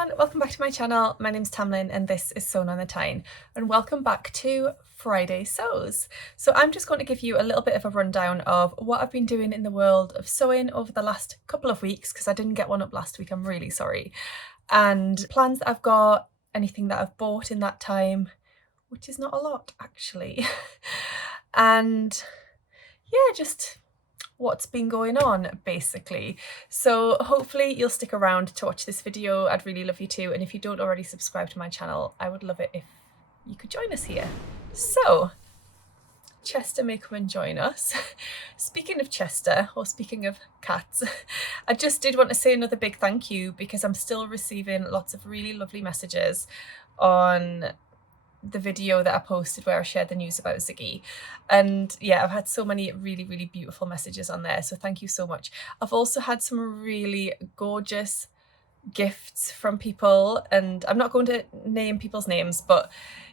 everyone, welcome back to my channel. My name's Tamlyn and this is Sewn on the Tyne, and welcome back to Friday Sews. So I'm just going to give you a little bit of a rundown of what I've been doing in the world of sewing over the last couple of weeks, because I didn't get one up last week, I'm really sorry, and plans that I've got, anything that I've bought in that time, which is not a lot actually, and yeah, just what's been going on basically. So hopefully you'll stick around to watch this video. I'd really love you to, and if you don't already subscribe to my channel, I would love it if you could join us here. So Chester may come and join us. Speaking of Chester, or speaking of cats, I just did want to say another big thank you, because I'm still receiving lots of really lovely messages on the video that I posted where I shared the news about Ziggy, and yeah, I've had so many really beautiful messages on there, so thank you so much. I've also had some really gorgeous gifts from people, and I'm not going to name people's names, but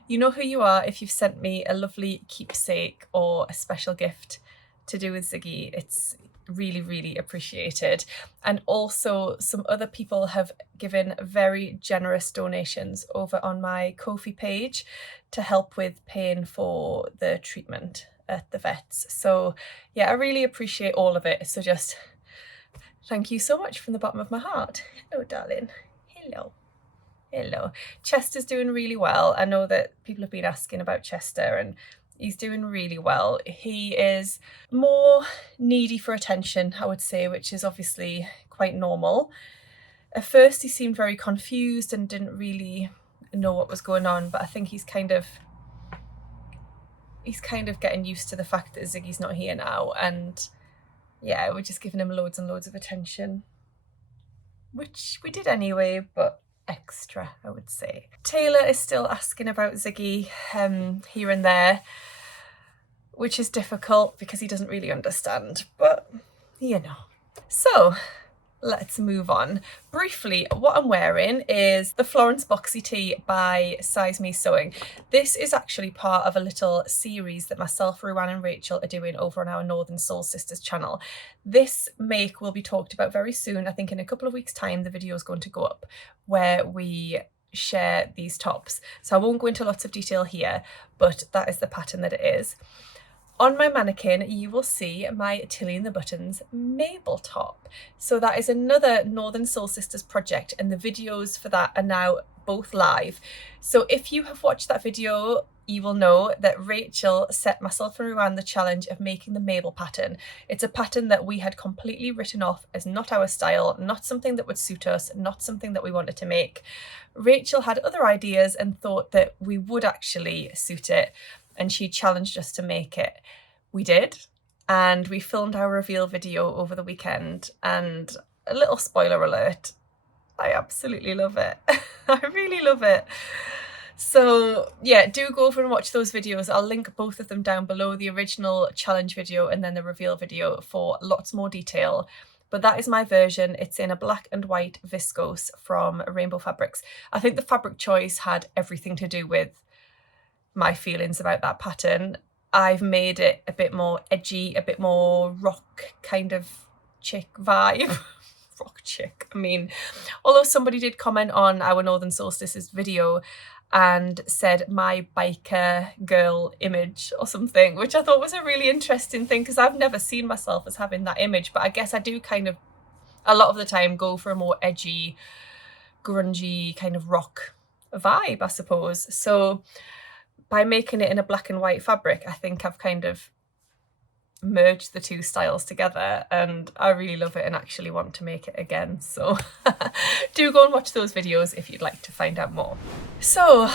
you know who you are if you've sent me a lovely keepsake or a special gift to do with Ziggy. It's really appreciated. And also some other people have given very generous donations over on my Ko-fi page to help with paying for the treatment at the vets. So yeah, I really appreciate all of it. So just thank you so much from the bottom of my heart. Hello, darling. Hello. Chester's doing really well. I know that people have been asking about Chester, and he's doing really well. He is more needy for attention, I would say, which is obviously quite normal. At first he seemed very confused and didn't really know what was going on, but I think he's kind of getting used to the fact that Ziggy's not here now, and yeah, we're just giving him loads and loads of attention, which we did anyway, but extra, I would say. Taylor is still asking about Ziggy here and there, which is difficult because he doesn't really understand, but you know. So let's move on. Briefly, what I'm wearing is the Florence Boxy tee by Size Me Sewing. This is actually part of a little series that myself, Ruan and Rachel are doing over on our Northern Soul Sisters channel. This make will be talked about very soon. I think in a couple of weeks' time the video is going to go up where we share these tops. So I won't go into lots of detail here, but that is the pattern that it is. On my mannequin, you will see my Tilly and the Buttons Mabel top. So that is another Northern Soul Sisters project, and the videos for that are now both live. So if you have watched that video, you will know that Rachel set myself and Ruan the challenge of making the Mabel pattern. It's a pattern that we had completely written off as not our style, not something that would suit us, not something that we wanted to make. Rachel had other ideas and thought that we would actually suit it, and she challenged us to make it. We did, and we filmed our reveal video over the weekend, and a little spoiler alert, I absolutely love it. I really love it. So yeah, do go over and watch those videos. I'll link both of them down below, the original challenge video and then the reveal video, for lots more detail. But that is my version. It's in a black and white viscose from Rainbow Fabrics. I think the fabric choice had everything to do with my feelings about that pattern. I've made it a bit more edgy, a bit more rock kind of chick vibe. Rock chick, I mean, although somebody did comment on our Northern Solstices video and said my biker girl image or something, which I thought was a really interesting thing, because I've never seen myself as having that image, but I guess I do kind of a lot of the time go for a more edgy, grungy kind of rock vibe, I suppose. So by making it in a black and white fabric, I think I've kind of merged the two styles together, and I really love it and actually want to make it again. So do go and watch those videos if you'd like to find out more. So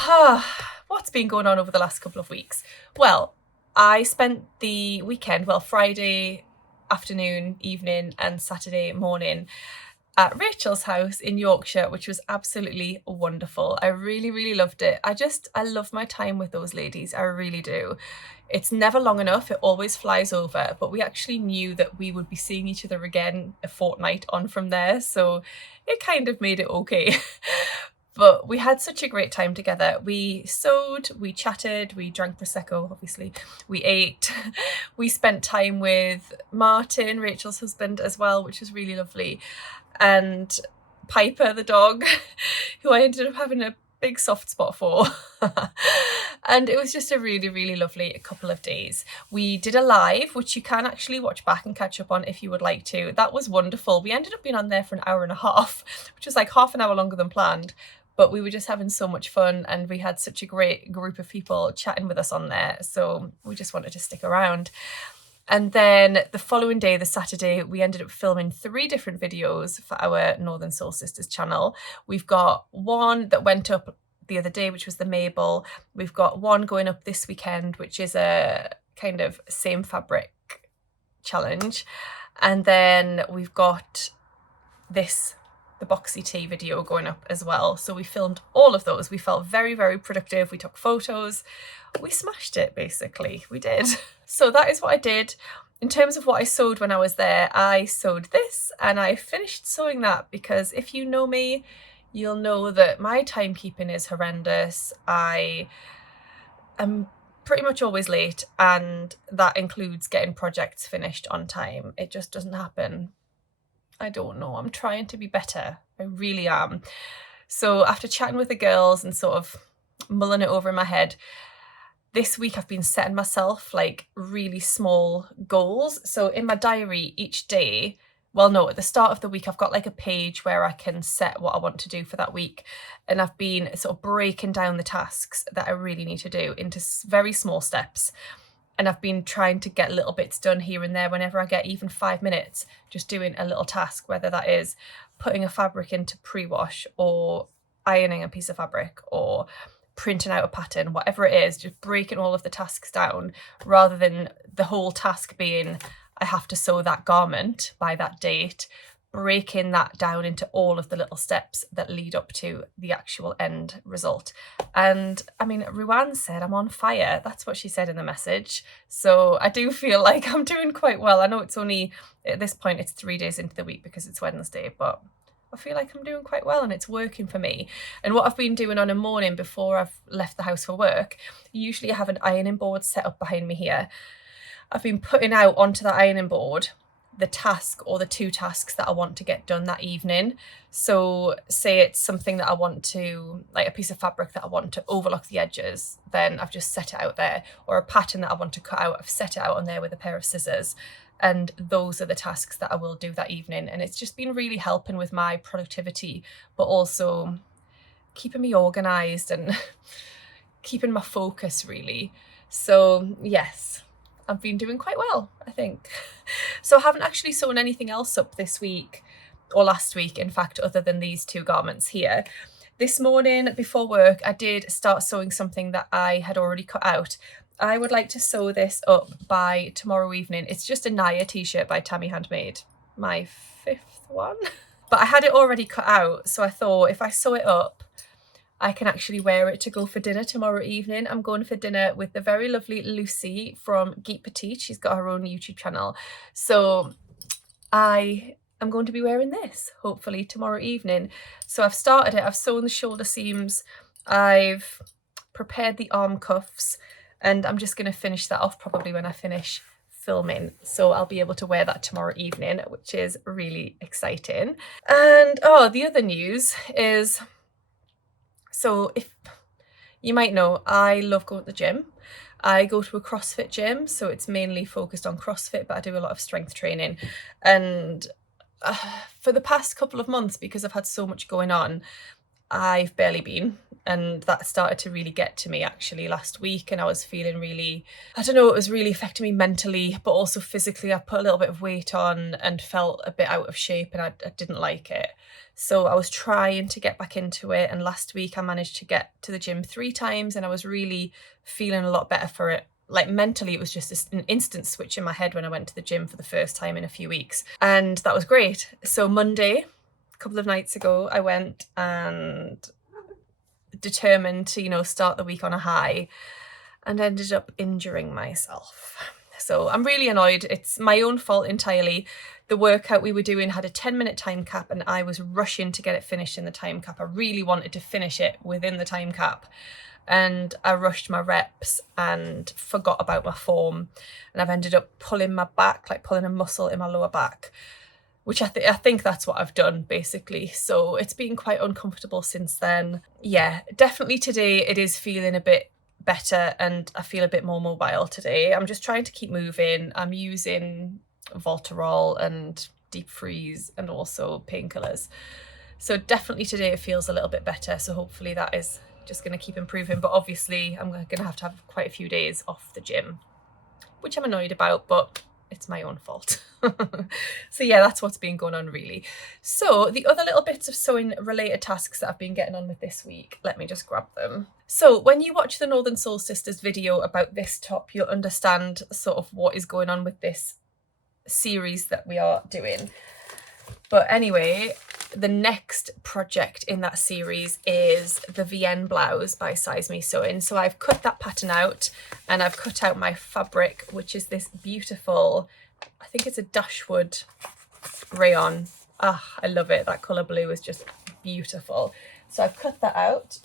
what's been going on over the last couple of weeks? Well, I spent the weekend, well, Friday afternoon, evening and Saturday morning at Rachel's house in Yorkshire, which was absolutely wonderful. I really loved it. I love my time with those ladies, I really do. It's never long enough, it always flies over, but we actually knew that we would be seeing each other again a fortnight on from there, so it kind of made it okay. But we had such a great time together. We sewed, we chatted, we drank Prosecco, obviously, we ate, we spent time with Martin, Rachel's husband, as well, which was really lovely. And Piper the dog, who I ended up having a big soft spot for. And it was just a really, really lovely couple of days. We did a live, which you can actually watch back and catch up on if you would like to. That was wonderful. We ended up being on there for an hour and a half, which was like half an hour longer than planned. But we were just having so much fun, and we had such a great group of people chatting with us on there. So we just wanted to stick around. And then the following day, the Saturday, we ended up filming 3 different videos for our Northern Soul Sisters channel. We've got one that went up the other day, which was the Mabel. We've got one going up this weekend, which is a kind of same fabric challenge. And then we've got this, the Boxy tea video going up as well. So we filmed all of those. We felt very, very productive. We took photos. We smashed it, basically. We did. So that is what I did. In terms of what I sewed when I was there, I sewed this and I finished sewing that because if you know me, you'll know that my timekeeping is horrendous. I am pretty much always late, and that includes getting projects finished on time. It just doesn't happen. I don't know. I'm trying to be better. I really am. So after chatting with the girls and sort of mulling it over in my head, this week I've been setting myself like really small goals. So in my diary each day, well, no, at the start of the week, I've got like a page where I can set what I want to do for that week. And I've been sort of breaking down the tasks that I really need to do into very small steps. And I've been trying to get little bits done here and there whenever I get even 5 minutes, just doing a little task, whether that is putting a fabric into pre-wash or ironing a piece of fabric or printing out a pattern, whatever it is, just breaking all of the tasks down rather than the whole task being I have to sew that garment by that date, breaking that down into all of the little steps that lead up to the actual end result. And I mean, Ruan said I'm on fire. That's what she said in the message. So I do feel like I'm doing quite well. I know it's only, at this point, it's 3 days into the week because it's Wednesday, but I feel like I'm doing quite well and it's working for me. And what I've been doing on a morning before I've left the house for work, usually I have an ironing board set up behind me here. I've been putting out onto the ironing board the task or the 2 tasks that I want to get done that evening. So say it's something that I want to, like a piece of fabric that I want to overlock the edges, then I've just set it out there. Or a pattern that I want to cut out, I've set it out on there with a pair of scissors. And those are the tasks that I will do that evening. And it's just been really helping with my productivity, but also keeping me organised and keeping my focus really. So yes, I've been doing quite well, I think. So I haven't actually sewn anything else up this week or last week, in fact, other than these 2 garments here. This morning before work, I did start sewing something that I had already cut out. I would like to sew this up by tomorrow evening. It's just a Naya t-shirt by Tammy Handmade, my 5th one. But I had it already cut out, so I thought if I sew it up, I can actually wear it to go for dinner tomorrow evening. I'm going for dinner with the very lovely Lucy from Geek Petite. She's got her own YouTube channel. So I am going to be wearing this, hopefully, tomorrow evening. So I've started it. I've sewn the shoulder seams. I've prepared the arm cuffs. And I'm just going to finish that off probably when I finish filming. So I'll be able to wear that tomorrow evening, which is really exciting. And oh, the other news is, so if you might know, I love going to the gym. I go to a CrossFit gym, so it's mainly focused on CrossFit, but I do a lot of strength training. And for the past couple of months, because I've had so much going on, I've barely been. And that started to really get to me actually last week, and I was feeling really, I don't know, it was really affecting me mentally, but also physically. I put a little bit of weight on and felt a bit out of shape, and I didn't like it. So I was trying to get back into it, and last week I managed to get to the gym 3 times, and I was really feeling a lot better for it. Like mentally, it was just an instant switch in my head when I went to the gym for the first time in a few weeks, and that was great. So Monday, a couple of nights ago, I went and determined to, you know, start the week on a high, and ended up injuring myself. So I'm really annoyed. It's my own fault entirely. The workout we were doing had a 10-minute time cap, and I was rushing to get it finished in the time cap. I really wanted to finish it within the time cap, and I rushed my reps and forgot about my form, and I've ended up pulling my back, like pulling a muscle in my lower back. which I think that's what I've done basically. So it's been quite uncomfortable since then. Yeah, definitely today it is feeling a bit better and I feel a bit more mobile today. I'm just trying to keep moving. I'm using Voltarol and deep freeze and also painkillers. So definitely today it feels a little bit better. So hopefully that is just going to keep improving. But obviously I'm going to have quite a few days off the gym, which I'm annoyed about, but it's my own fault. So yeah, that's what's been going on really. So the other little bits of sewing related tasks that I've been getting on with this week, let me just grab them. So when you watch the Northern Soul Sisters video about this top, you'll understand sort of what is going on with this series that we are doing. But anyway, the next project in that series is the Vienne blouse by Size Me Sewing. So I've cut that pattern out and I've cut out my fabric, which is this beautiful, I think it's a Dashwood rayon. Ah, I love it. That colour blue is just beautiful. So I've cut that out.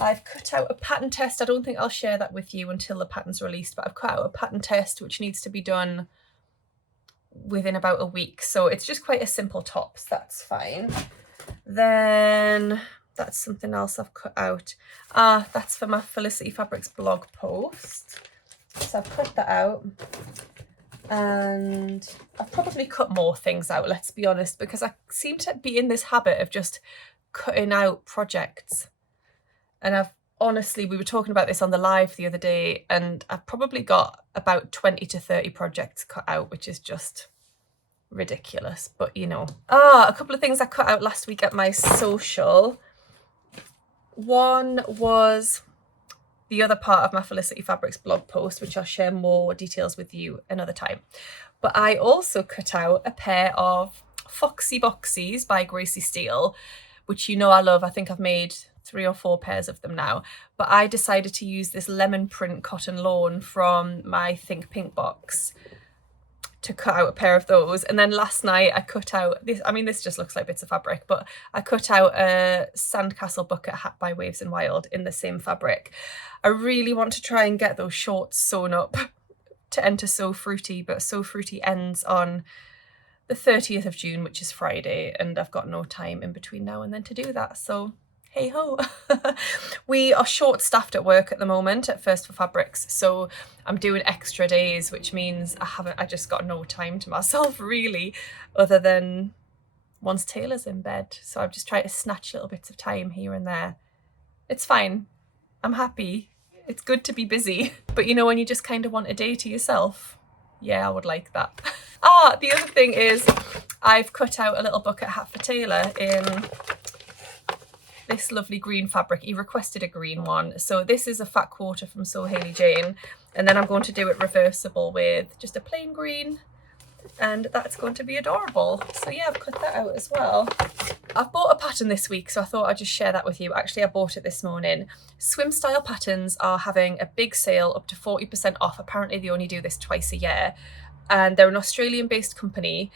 I've cut out a pattern test. I don't think I'll share that with you until the pattern's released, but I've cut out a pattern test which needs to be done within about a week. So it's just quite a simple top, so that's fine. Then that's something else I've cut out. That's for my Felicity Fabrics blog post. So I've cut that out. And I've probably cut more things out, let's be honest, because I seem to be in this habit of just cutting out projects. And I've honestly, we were talking about this on the live the other day, and I've probably got about 20 to 30 projects cut out, which is just ridiculous, but you know. A couple of things I cut out last week at my social. One was the other part of my Felicity Fabrics blog post, which I'll share more details with you another time. But I also cut out a pair of Foxy Boxies by Gracie Steele, which you know I love. I think I've made 3 or 4 pairs of them now, but I decided to use this lemon print cotton lawn from my Think Pink box to cut out a pair of those. And then last night I cut out this, I mean this just looks like bits of fabric, but I cut out a Sandcastle bucket hat by Waves and Wild in the same fabric. I really want to try and get those shorts sewn up to enter So Fruity, but So Fruity ends on the 30th of June, which is Friday, and I've got no time in between now and then to do that, so hey ho. We are short staffed at work at the moment at First for Fabrics, so I'm doing extra days, which means I just got no time to myself really, other than once Taylor's in bed. So I've just tried to snatch little bits of time here and there. It's fine. I'm happy. It's good to be busy. But you know, when you just kind of want a day to yourself, yeah, I would like that. The other thing is I've cut out a little bucket hat for Taylor in this lovely green fabric. He requested a green one, so this is a fat quarter from So Hailey Jane, and then I'm going to do it reversible with just a plain green, and that's going to be adorable. So yeah, I've cut that out as well. I've bought a pattern this week, so I thought I'd just share that with you. Actually, I bought it this morning. Swimstyle patterns are having a big sale up to 40% off. Apparently they only do this twice a year, and they're an Australian based company.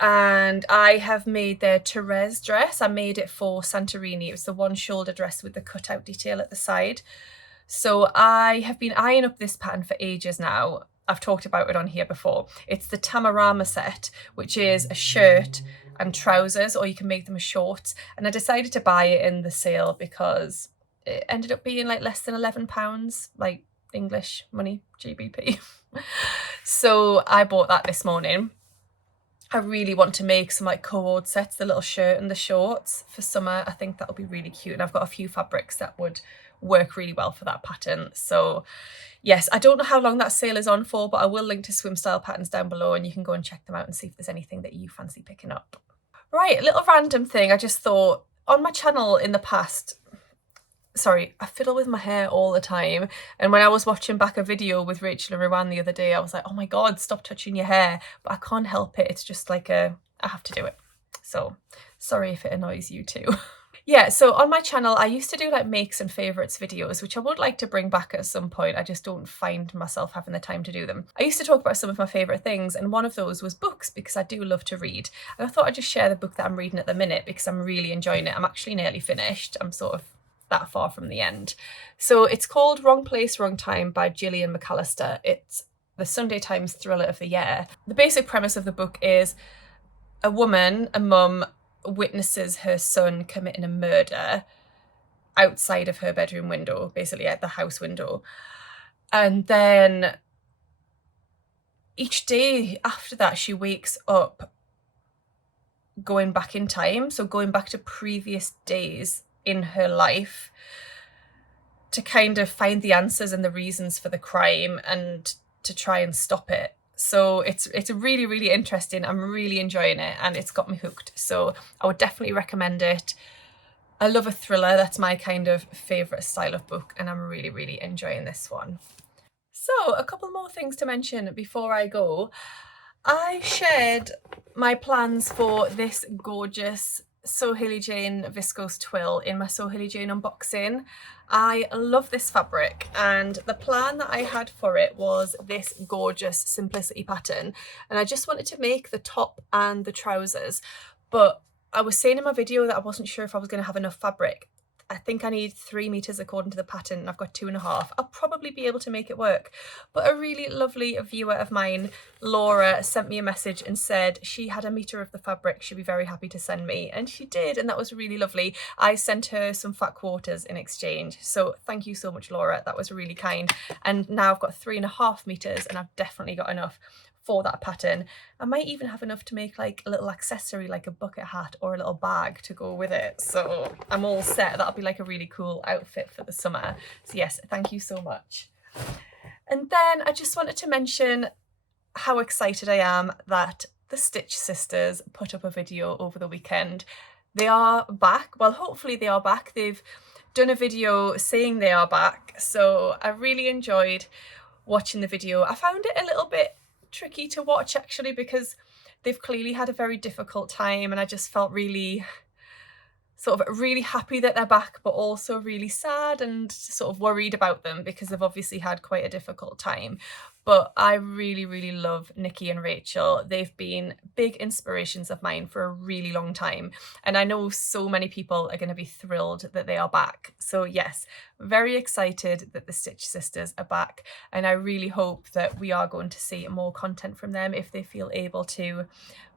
And I have made their Therese dress. I made it for Santorini. It was the one shoulder dress with the cutout detail at the side. So I have been eyeing up this pattern for ages now. I've talked about it on here before. It's the Tamarama set, which is a shirt and trousers, or you can make them as shorts. And I decided to buy it in the sale because it ended up being like less than £11, like English money, GBP. So I bought that this morning. I really want to make some like co-ord sets, the little shirt and the shorts for summer. I think that'll be really cute. And I've got a few fabrics that would work really well for that pattern. So yes, I don't know how long that sale is on for, but I will link to Swimstyle patterns down below and you can go and check them out and see if there's anything that you fancy picking up. Right, a little random thing. I just thought on my channel in the past, sorry, I fiddle with my hair all the time. And when I was watching back a video with Rachel and Rowan the other day, I was like, oh my God, stop touching your hair. But I can't help it. It's just like I have to do it. So sorry if it annoys you too. Yeah, so on my channel, I used to do like makes and favourites videos, which I would like to bring back at some point. I just don't find myself having the time to do them. I used to talk about some of my favourite things, and one of those was books, because I do love to read. And I thought I'd just share the book that I'm reading at the minute because I'm really enjoying it. I'm actually nearly finished. I'm sort of that far from the end. So it's called Wrong Place, Wrong Time by Gillian McAllister. It's the Sunday Times thriller of the year. The basic premise of the book is a woman, a mum, witnesses her son committing a murder outside of her bedroom window, basically at the house window. And then each day after that, she wakes up going back in time, so going back to previous days in her life to kind of find the answers and the reasons for the crime and to try and stop it. So it's really, really interesting. I'm really enjoying it and it's got me hooked. So I would definitely recommend it. I love a thriller. That's my kind of favourite style of book and I'm really, really enjoying this one. So a couple more things to mention before I go. I shared my plans for this gorgeous So Hailey Jane viscose twill in my So Hailey Jane unboxing. I love this fabric and the plan that I had for it was this gorgeous simplicity pattern, and I just wanted to make the top and the trousers, but I was saying in my video that I wasn't sure if I was going to have enough fabric. I think I need 3 meters according to the pattern and I've got 2.5. I'll probably be able to make it work. But a really lovely viewer of mine, Laura, sent me a message and said she had 1 meter of the fabric she'd be very happy to send me, and she did, and that was really lovely. I sent her some fat quarters in exchange, so thank you so much, Laura, that was really kind. And now I've got 3.5 meters and I've definitely got enough for that pattern. I might even have enough to make like a little accessory, like a bucket hat or a little bag to go with it. So I'm all set. That'll be like a really cool outfit for the summer. So yes, thank you so much. And then I just wanted to mention how excited I am that the Stitch Sisters put up a video over the weekend. They are back. Well, hopefully they are back. They've done a video saying they are back. So I really enjoyed watching the video. I found it a little bit tricky to watch actually because they've clearly had a very difficult time, and I just felt really really happy that they're back, but also really sad and sort of worried about them because they've obviously had quite a difficult time. But I really, really love Nikki and Rachel. They've been big inspirations of mine for a really long time. And I know so many people are going to be thrilled that they are back. So yes, very excited that the Stitch Sisters are back. And I really hope that we are going to see more content from them if they feel able to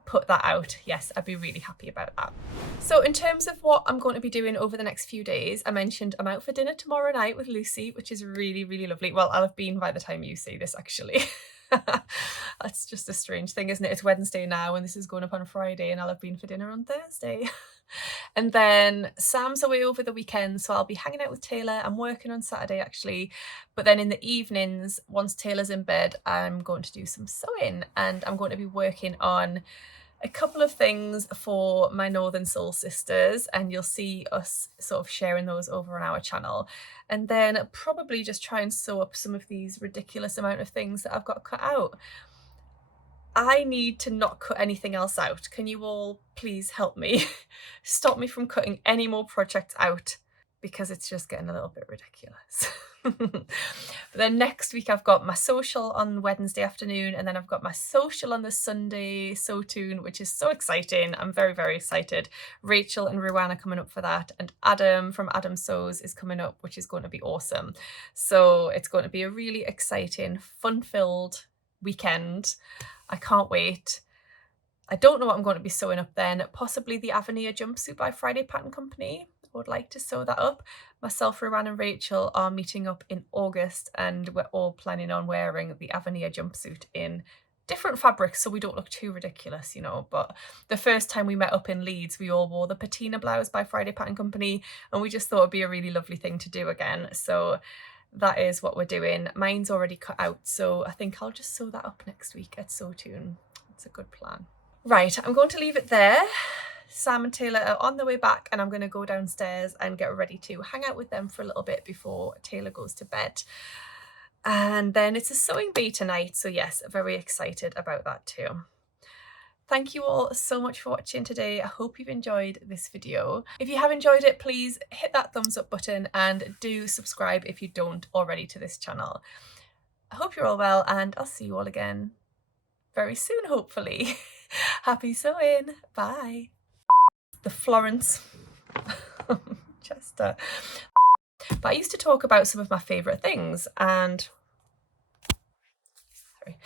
put that out. Yes, I'd be really happy about that. So in terms of what I'm going to be doing over the next few days, I mentioned I'm out for dinner tomorrow night with Lucy, which is really, really lovely. Well, I'll have been by the time you see this actually. That's just a strange thing, isn't it? It's Wednesday now and this is going up on Friday and I'll have been for dinner on Thursday. And then Sam's away over the weekend, so I'll be hanging out with Taylor. I'm working on Saturday actually, but then in the evenings, once Taylor's in bed, I'm going to do some sewing and I'm going to be working on a couple of things for my Northern Soul sisters, and you'll see us sort of sharing those over on our channel. And then probably just try and sew up some of these ridiculous amount of things that I've got cut out. I need to not cut anything else out. Can you all please help me? Stop me from cutting any more projects out because it's just getting a little bit ridiculous. But then next week I've got my social on Wednesday afternoon, and then I've got my social on the Sunday sew tune, which is so exciting. I'm very, very excited. Rachel and Ruan are coming up for that, and Adam from Adam Sews is coming up, which is going to be awesome. So it's going to be a really exciting, fun-filled weekend. I can't wait. I don't know what I'm going to be sewing up then. Possibly the Avenir jumpsuit by Friday Pattern Company. I would like to sew that up. Myself, Ruan and Rachel are meeting up in August and we're all planning on wearing the Avenir jumpsuit in different fabrics so we don't look too ridiculous, you know. But the first time we met up in Leeds, we all wore the patina blouse by Friday Pattern Company and we just thought it'd be a really lovely thing to do again. So that is what we're doing. Mine's already cut out, so I think I'll just sew that up next week at Sew Tune. It's a good plan. Right, I'm going to leave it there. Sam and Taylor are on their way back and I'm going to go downstairs and get ready to hang out with them for a little bit before Taylor goes to bed. And then it's a sewing bee tonight, so yes, very excited about that too. Thank you all so much for watching today. I hope you've enjoyed this video. If you have enjoyed it, please hit that thumbs up button and do subscribe if you don't already to this channel. I hope you're all well and I'll see you all again very soon, hopefully. Happy sewing. Bye. The Florence Chester. But I used to talk about some of my favourite things, and Sorry.